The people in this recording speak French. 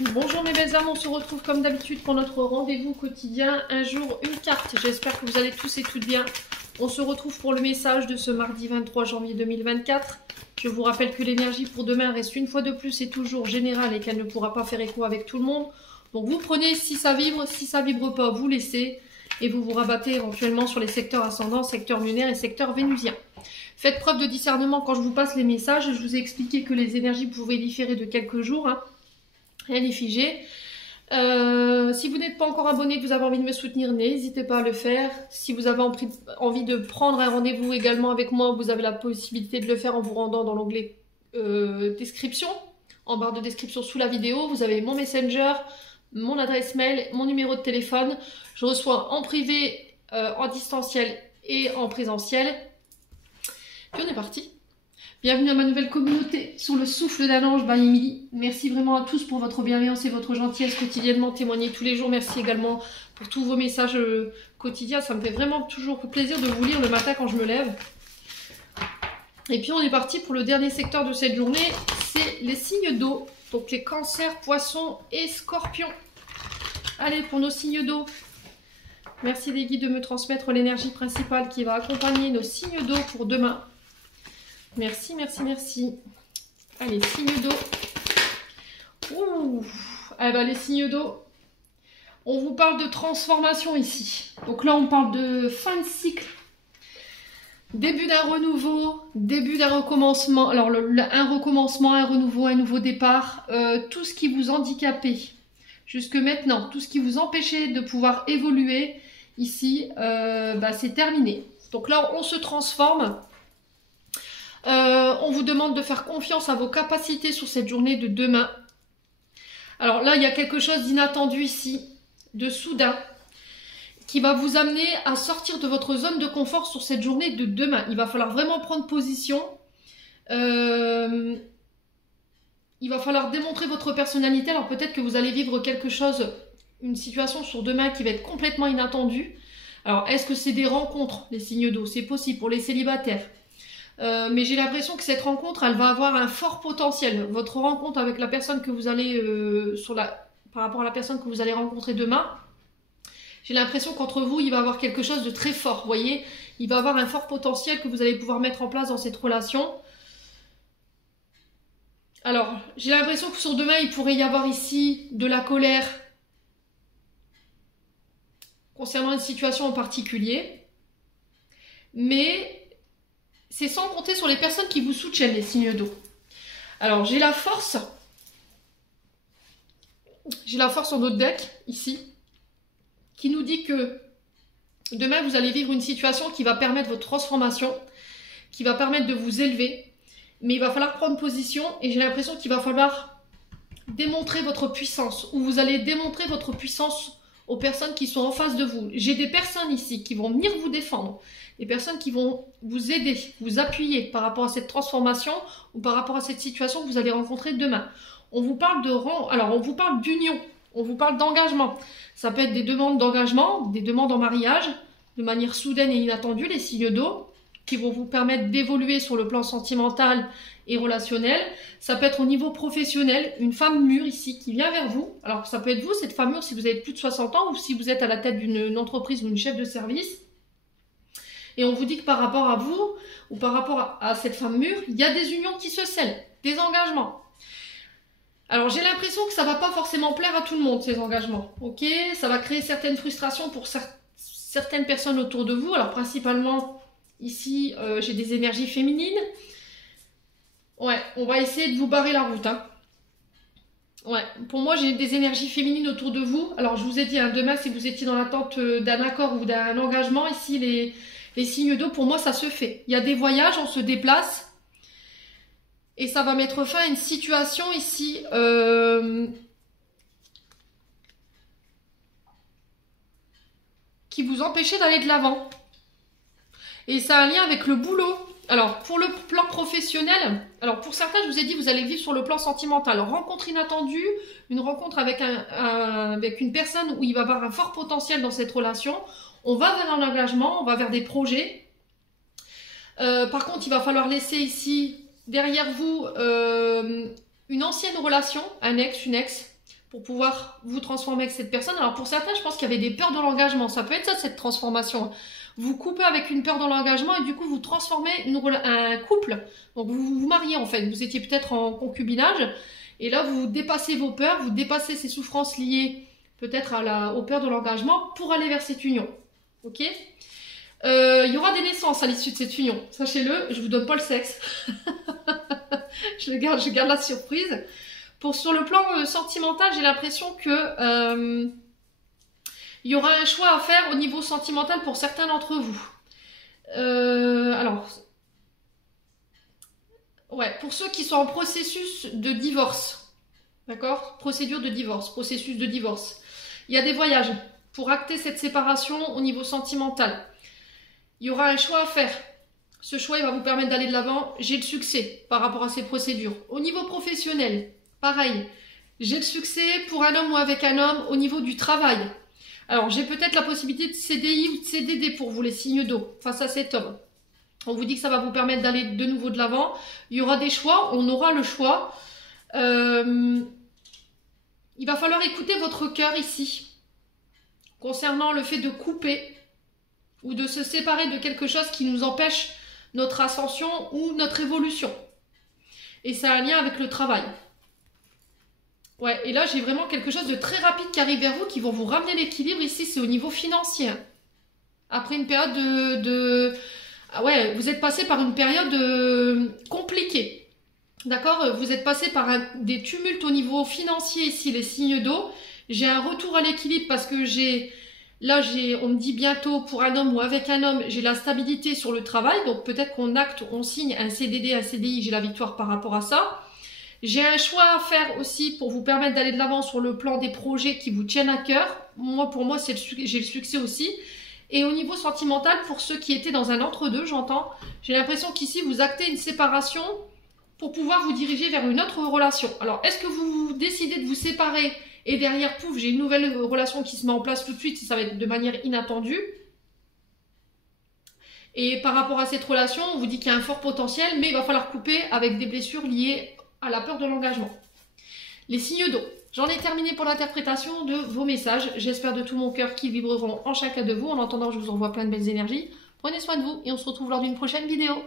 Bonjour mes belles âmes, on se retrouve comme d'habitude pour notre rendez-vous quotidien, un jour, une carte. J'espère que vous allez tous et toutes bien. On se retrouve pour le message de ce mardi 23 janvier 2024. Je vous rappelle que l'énergie pour demain reste une fois de plus et toujours générale et qu'elle ne pourra pas faire écho avec tout le monde. Donc vous prenez si ça vibre pas, vous laissez et vous vous rabattez éventuellement sur les secteurs ascendants, secteur lunaire et secteur vénusien. Faites preuve de discernement quand je vous passe les messages. Je vous ai expliqué que les énergies pouvaient différer de quelques jours, hein. Rien n'est figé. Si vous n'êtes pas encore abonné, que vous avez envie de me soutenir, n'hésitez pas à le faire. Si vous avez envie de prendre un rendez-vous également avec moi, vous avez la possibilité de le faire en vous rendant dans l'onglet description. En barre de description sous la vidéo, vous avez mon Messenger, mon adresse mail, mon numéro de téléphone. Je reçois en privé, en distanciel et en présentiel. Puis on est parti. Bienvenue à ma nouvelle communauté sur le souffle d'un ange by Émilie. Merci vraiment à tous pour votre bienveillance et votre gentillesse quotidiennement témoignée tous les jours. Merci également pour tous vos messages quotidiens. Ça me fait vraiment toujours plaisir de vous lire le matin quand je me lève. Et puis on est parti pour le dernier secteur de cette journée. C'est les signes d'eau. Donc les cancers, poissons et scorpions. Allez, pour nos signes d'eau. Merci les guides de me transmettre l'énergie principale qui va accompagner nos signes d'eau pour demain. Merci, merci, merci. Allez, signes d'eau. Ouh, ah bah, les signes d'eau. On vous parle de transformation ici. Donc là, on parle de fin de cycle. Début d'un renouveau, début d'un recommencement. Alors, un recommencement, un renouveau, un nouveau départ. Tout ce qui vous handicapait jusque maintenant, tout ce qui vous empêchait de pouvoir évoluer ici, c'est terminé. Donc là, on se transforme. On vous demande de faire confiance à vos capacités sur cette journée de demain. Alors là, il y a quelque chose d'inattendu ici, de soudain, qui va vous amener à sortir de votre zone de confort sur cette journée de demain. Il va falloir vraiment prendre position. Il va falloir démontrer votre personnalité. Alors peut-être que vous allez vivre quelque chose, une situation sur demain qui va être complètement inattendue. Alors est-ce que c'est des rencontres, les signes d'eau? C'est possible pour les célibataires. Mais j'ai l'impression que cette rencontre, elle va avoir un fort potentiel. Votre rencontre avec la personne que vous allez par rapport à la personne que vous allez rencontrer demain, j'ai l'impression qu'entre vous, il va y avoir quelque chose de très fort. Vous voyez, il va y avoir un fort potentiel que vous allez pouvoir mettre en place dans cette relation. Alors, j'ai l'impression que sur demain, il pourrait y avoir ici de la colère concernant une situation en particulier. Mais c'est sans compter sur les personnes qui vous soutiennent, les signes d'eau. Alors, j'ai la force. J'ai la force en notre deck, ici, qui nous dit que demain, vous allez vivre une situation qui va permettre votre transformation, qui va permettre de vous élever. Mais il va falloir prendre position et j'ai l'impression qu'il va falloir démontrer votre puissance, ou vous allez démontrer votre puissance aux personnes qui sont en face de vous. J'ai des personnes ici qui vont venir vous défendre, des personnes qui vont vous aider, vous appuyer par rapport à cette transformation ou par rapport à cette situation que vous allez rencontrer demain. On vous parle on vous parle d'union, on vous parle d'engagement. Ça peut être des demandes d'engagement, des demandes en mariage, de manière soudaine et inattendue, les signes d'eau, qui vont vous permettre d'évoluer sur le plan sentimental et relationnel. Ça peut être au niveau professionnel, une femme mûre ici qui vient vers vous. Alors ça peut être vous, cette femme mûre, si vous avez plus de 60 ans ou si vous êtes à la tête d'une entreprise ou une chef de service. Et on vous dit que par rapport à vous ou par rapport à cette femme mûre, il y a des unions qui se scellent, des engagements. Alors j'ai l'impression que ça va pas forcément plaire à tout le monde, ces engagements. Ok, ça va créer certaines frustrations pour certaines personnes autour de vous. Alors principalement ici, j'ai des énergies féminines. Ouais, on va essayer de vous barrer la route, hein. Ouais, pour moi, j'ai des énergies féminines autour de vous. Alors, je vous ai dit, hein, demain, si vous étiez dans l'attente d'un accord ou d'un engagement, ici, les signes d'eau, pour moi, ça se fait. Il y a des voyages, on se déplace. Et ça va mettre fin à une situation ici qui vous empêchait d'aller de l'avant. Et ça a un lien avec le boulot. Alors, pour le plan professionnel, alors pour certains, je vous ai dit, vous allez vivre sur le plan sentimental. Rencontre inattendue, une rencontre avec une personne où il va y avoir un fort potentiel dans cette relation. On va vers un engagement, on va vers des projets. Par contre, il va falloir laisser ici, derrière vous, une ancienne relation, un ex, une ex, pour pouvoir vous transformer avec cette personne. Alors pour certains, je pense qu'il y avait des peurs de l'engagement. Ça peut être ça, cette transformation. Vous coupez avec une peur de l'engagement et du coup, vous transformez un couple. Donc vous vous mariez en fait. Vous étiez peut-être en concubinage. Et là, vous dépassez vos peurs, vous dépassez ces souffrances liées peut-être aux peurs de l'engagement pour aller vers cette union. Ok ? Il y aura des naissances à l'issue de cette union. Sachez-le, je vous donne pas le sexe. je garde la surprise. Sur le plan sentimental, j'ai l'impression que il y aura un choix à faire au niveau sentimental pour certains d'entre vous. Pour ceux qui sont en processus de divorce, d'accord ? Procédure de divorce, processus de divorce. Il y a des voyages pour acter cette séparation au niveau sentimental. Il y aura un choix à faire. Ce choix, il va vous permettre d'aller de l'avant. J'ai le succès par rapport à ces procédures. Au niveau professionnel, pareil. J'ai le succès pour un homme ou avec un homme au niveau du travail. Alors, j'ai peut-être la possibilité de CDI ou de CDD pour vous, les signes d'eau, face à cet homme. On vous dit que ça va vous permettre d'aller de nouveau de l'avant. Il y aura des choix, on aura le choix. Il va falloir écouter votre cœur ici. Concernant le fait de couper ou de se séparer de quelque chose qui nous empêche notre ascension ou notre évolution. Et ça a un lien avec le travail. Ouais, et là, j'ai vraiment quelque chose de très rapide qui arrive vers vous, qui vont vous ramener l'équilibre. Ici, c'est au niveau financier. Après une période Ah ouais, vous êtes passé par une période compliquée. D'accord ? Vous êtes passé par des tumultes au niveau financier ici, les signes d'eau. J'ai un retour à l'équilibre parce que on me dit bientôt pour un homme ou avec un homme, j'ai la stabilité sur le travail. Donc peut-être on signe un CDD, un CDI, j'ai la victoire par rapport à ça. J'ai un choix à faire aussi pour vous permettre d'aller de l'avant sur le plan des projets qui vous tiennent à cœur. Pour moi, j'ai le succès aussi. Et au niveau sentimental, pour ceux qui étaient dans un entre-deux, j'entends, j'ai l'impression qu'ici, vous actez une séparation pour pouvoir vous diriger vers une autre relation. Alors, est-ce que vous décidez de vous séparer et derrière, pouf, j'ai une nouvelle relation qui se met en place tout de suite, ça va être de manière inattendue. Et par rapport à cette relation, on vous dit qu'il y a un fort potentiel, mais il va falloir couper avec des blessures liées à la peur de l'engagement. Les signes d'eau. J'en ai terminé pour l'interprétation de vos messages. J'espère de tout mon cœur qu'ils vibreront en chacun de vous. En attendant, je vous envoie plein de belles énergies. Prenez soin de vous et on se retrouve lors d'une prochaine vidéo.